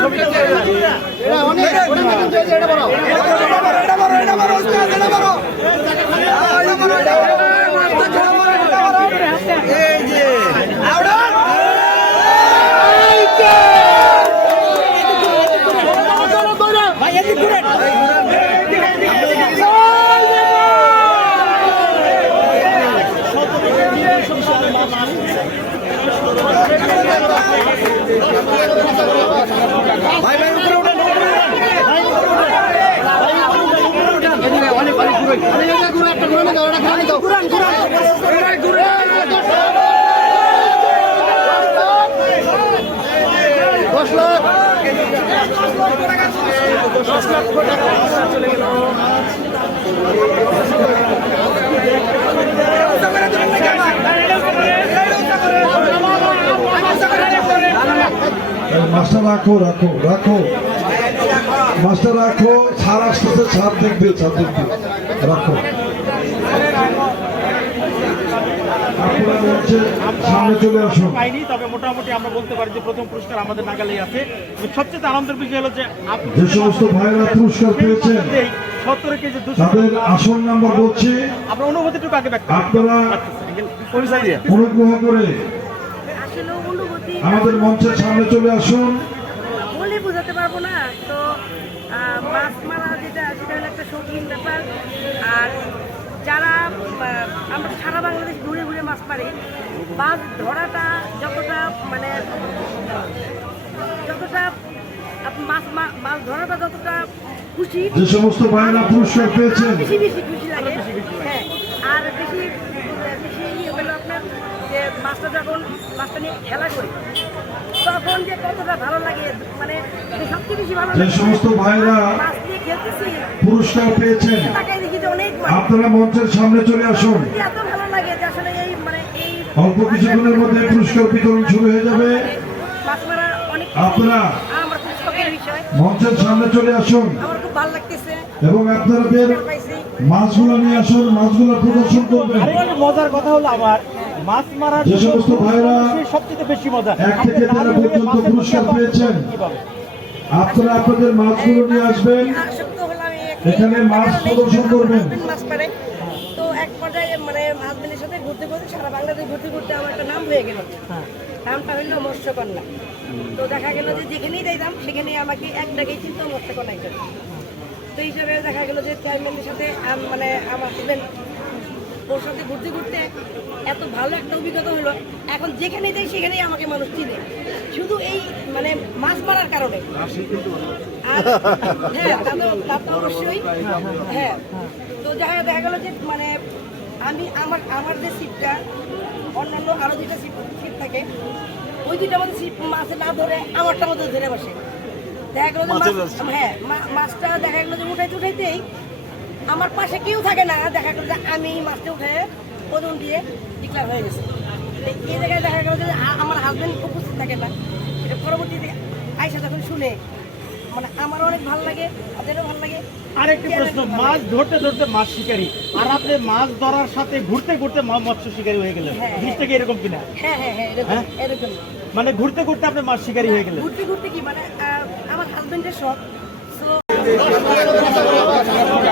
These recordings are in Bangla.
ছবিটা মাছটা রাখো রাখো রাখো। মাছটা রাখো ছাড় আসতেছে ছাড় দেখবে ছাড় দেখবে। রাখো আপনারা হচ্ছে সামনে চলে আসুন পাইনি তবে মোটামুটি আমরা বলতে পারি যে প্রথম পুরস্কার আমাদের নাগালেই আছে। সবচেয়ে আনন্দের বিষয় হলো যে সমস্ত ভাইয়েরা পুরস্কার পেয়েছেন তাদের আসন নাম্বার বলছি। অনুভূতিটুকু আগে ব্যক্ত আপনারা অনুগ্রহ করে আসলে অনুভূতি আমাদের মঞ্চের সামনে চলে আসুন। বলে বোঝাতে পারব না তো আহ, মাছ মারা যেটা সেটা একটা শৌখিন ব্যাপার। আর যারা আমরা সারা বাংলাদেশ ঘুরে ঘুরে মাছ মারি মাছ ধরাটা যতটা মানে যতটা মাছ মাছ ধরাটা যতটা খুশি যে সমস্ত ভাইয়েরা পুরস্কার পেয়েছেন। বেশি বেশি খুশি লাগে। হ্যাঁ আর বেশি বেশি ইয়ে হলো আপনার যে মাছটা যখন মাছটা নিয়ে খেলা করি তখন যে কতটা ভালো লাগে মানে সবচেয়ে বেশি ভালো যে লাগে সমস্ত ভাইরা মাছ নিয়ে খেলতেছি। পুরস্কার পেয়েছেন। মাছ আপনারা মঞ্চের সামনে চলে আসুন। এত ভালো লাগে যে আসলে এই মানে এই অল্প কিছুদিনের মধ্যে পুরস্কার বিতরণ শুরু হয়ে যাবে। আপনারা মঞ্চের সামনে চলে আসুন। আমার খুব ভালো লাগতেছে। এবং আপনাদের মাছগুলো নিয়ে আসুন মাছগুলো প্রদর্শন করবেন। মজার কথা হলো আমার মাছ মারার যে সমস্ত ভাইরা সবচেয়ে বেশি মজা। এক থেকে তেরো পর্যন্ত পুরস্কার পেয়েছেন। আপনারা আপনাদের মাছগুলো নিয়ে আসবেন আসক্ত হলাম এই এক- এখানে মাছ প্রদর্শন করবেন। মাছ পারে তো এক পর্যায়ে মানে হাজবেন্ডের সাথে ঘুরতে ঘুরতে সারা বাংলাদেশ ঘুরতে ঘুরতে আমার একটা নাম হয়ে গেল। নামটা হইল মৎস্যকন্যা। তো দেখা গেল যে যেখানেই যাইতাম সেখানেই আমাকে এক ডাকেই চিন্তা মৎস্যকন্যা করে তো এই হিসাবে দেখা গেল যে চেয়ারম্যানের সাথে আম- মানে আমার হাজবেন্ড ওর সাথে ঘুরতে ঘুরতে এত ভালো একটা অভিজ্ঞতা হলো। এখন যেখানেই যাই সেখানেই আমাকে মানুষ চিনে। শুধু এই মানে মাছ মারার কারণে। আর হ্যাঁ তা তো তা তো অবশ্যই। হ্যাঁ। তো যাই দেখা গেলো যে মানে আমি আমার আমার যে সিটটা অন্যান্য আরও যেটা সিট সিট থাকে ওই দুইটা মধ্যে সিট মাছে না ধরে আমারটা মধ্যে ধরে বসে। দেখা গেলো হ্যাঁ মাছটা দেখা গেলো যে উঠাইতে উঠাইতেই আমার পাশে কেউ থাকে না দেখা গেলো যে আমি মাছটা উঠে ওজন দিয়ে ডিক্লার হয়ে গেছে। এই জায়গায় দেখা গেলো যে আমার হাজবেন্ড উপস্থিত থাকে না। এটা পরবর্তীতে আইসা যখন শুনে মানে আমার অনেক ভালো লাগে তাদেরও ভালো লাগে। আরেকটি প্রশ্ন মাছ ধরতে ধরতে মাছ শিকারী আর আপনি মাছ ধরার সাথে ঘুরতে ঘুরতে মৎস্য শিকারী হয়ে গেলেন। হ্যাঁ। জিনিসটা কি এরকম কিনা? হ্যাঁ হ্যাঁ হ্যাঁ এরকম হ্যাঁ? এরকম। মানে ঘুরতে ঘুরতে আপনি মাছ শিকারী হয়ে গেলেন। ঘুরতে ঘুরতে কি মানে আমার হাজবেন্ডের শখ। সো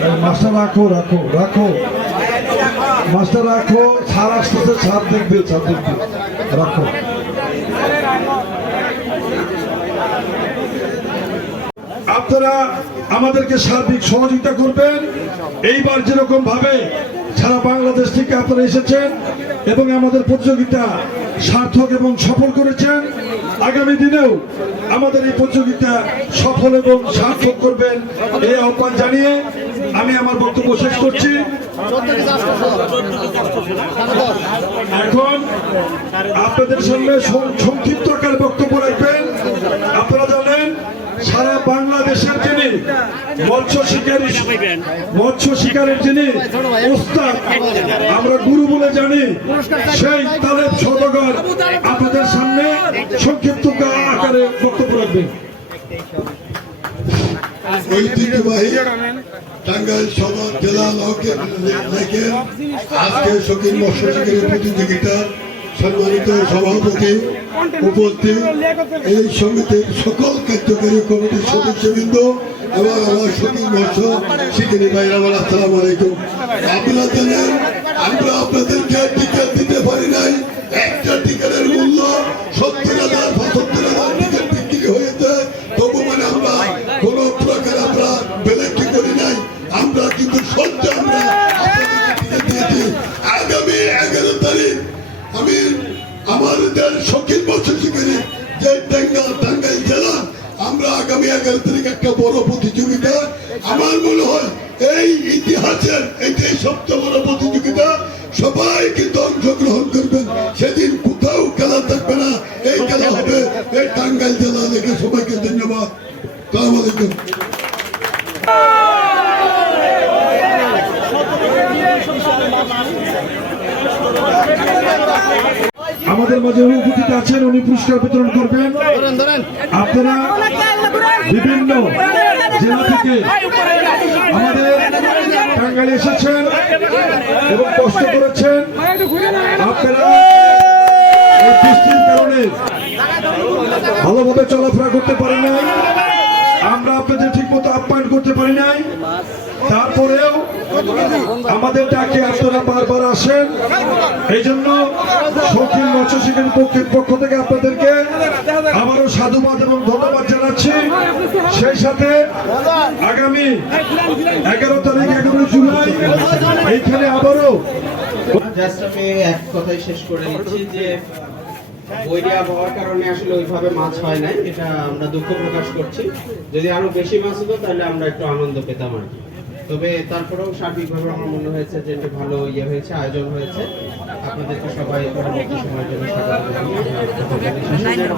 এই মাছটা রাখো রাখো রাখো। মাছটা রাখো। ছাড় আসতেছে, ছাড় দেখবে ছাড় দেখবে। রাখো। আপনারা আমাদেরকে সার্বিক সহযোগিতা করবেন। এইবার যেরকম ভাবে সারা বাংলাদেশ থেকে আপনারা এসেছেন এবং আমাদের প্রতিযোগিতা সার্থক এবং সফল করেছেন, আগামী দিনেও আমাদের এই প্রতিযোগিতা সফল এবং সার্থক করবেন এই আহ্বান জানিয়ে আমি আমার বক্তব্য শেষ করছি। এখন আপনাদের সামনে সংক্ষিপ্ত আকার বক্তব্য রাখবেন। আপনারা জানেন, সারা বাংলাদেশের যিনি মৎস্য শিকারী মৎস্য শিকারের যিনি উস্তাদ, আমরা গুরু বলে জানি, সেই তালেব সদগর আপনাদের সামনে সংক্ষিপ্ত আকারে বক্তব্য রাখবেন। ঐতিহ্যবাহী টাঙ্গাইল সদর জেলা লকের আজকে শকির মৎস্য শিকারী প্রতিযোগিতার সম্মানিত সভাপতি উপস্থিত। এই সমিতির সকল কার্যকারী কমিটির সদস্যবৃন্দ এবং আমার শকির মৎস্য শিকারী ভাইরা আমার আসসালাম আলাইকুম। আপনারা জানেন, আমরা আপনাদেরকে টিকিট দিতে পারি নাই। একটা টিকিটের মূল্য সত্তর আমার মনে হয় এই ইতিহাসের এইটাই সবচেয়ে বড় প্রতিযোগিতা। সবাই কিন্তু অংশগ্রহণ করবেন সেদিন কোথাও খেলা থাকবে না। এই খেলা হবে এই টাঙ্গাইল জেলা থেকে। সবাইকে ধন্যবাদ। সালাম আলাইকুম। আমাদের মাঝে উপস্থিত আছেন, উনি পুরস্কার বিতরণ করবেন। আপনারা বিভিন্ন জেলা থেকে আমাদের টাঙ্গাইলে এসেছেন এবং কষ্ট করেছেন। আপনারা বৃষ্টির কারণে ভালোভাবে চলাফেরা করতে পারেন নাই। আমরা আপনাদের ঠিক মতো আপ্যায়ন করতে পারি নাই। তারপরেও আমাদের ডাকে আপনারা বারবার আসেন। এই জন্য শৌখিন মৎস্য শিকারী পক্ষের পক্ষ থেকে আপনাদেরকে আবারও সাধুবাদ এবং ধন্যবাদ জানাচ্ছি। সেই সাথে আগামী এগারো তারিখ, এগারো জুলাই, এইখানে আবারও এক কথাই শেষ করে দিচ্ছি যে বৈরী আবহাওয়ার কারণে আসলে ওইভাবে মাছ হয় নাই এটা আমরা দুঃখ প্রকাশ করছি যদি আরও বেশি মাছ হতো তাহলে আমরা একটু আনন্দ পেতাম আর কি তবে তারপরেও সার্বিকভাবে আমার মনে হয়েছে যে একটু ভালো ইয়ে হয়েছে আয়োজন হয়েছে আপনাদেরকে সবাই পরবর্তী সময়ের জন্য স্বাগত জানাই।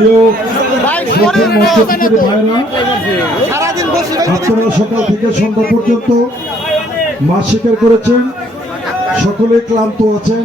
প্রিয় আপনারা সকাল থেকে সন্ধ্যা পর্যন্ত মাছ শিকার করেছেন। সকলে ক্লান্ত আছেন।